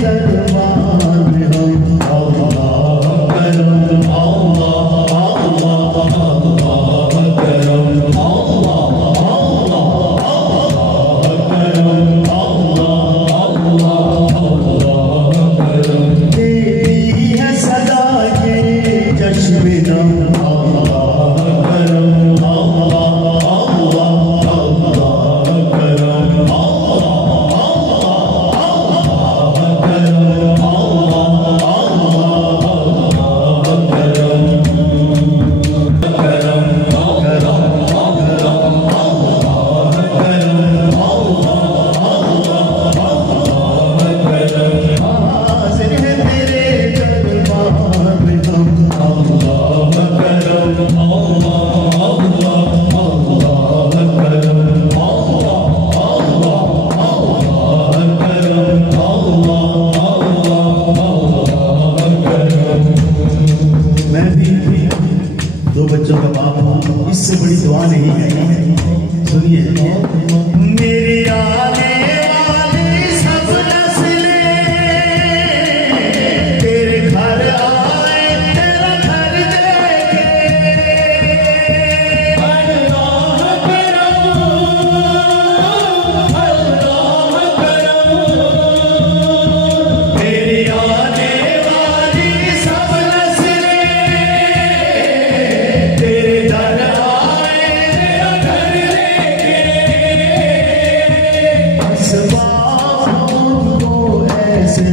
दरबार में हम अल्लाह करम अल्लाह अल्लाह अल्लाह करम अल्लाह अल्लाह करम अल्लाह अल्लाह अल्लाह करम तेरी है सदा ये जश्न दम अल्लाह करम अल्लाह अल्लाह अल्लाह करम दो बच्चों का बाप हूं, इससे बड़ी दुआ नहीं है। सुनिए, मेरी आने वाली सब नस्लें तेरे घर आए, तेरा घर देखे। अल्लाह करम अल्लाह करम मेरी आने वाली सब ऐसे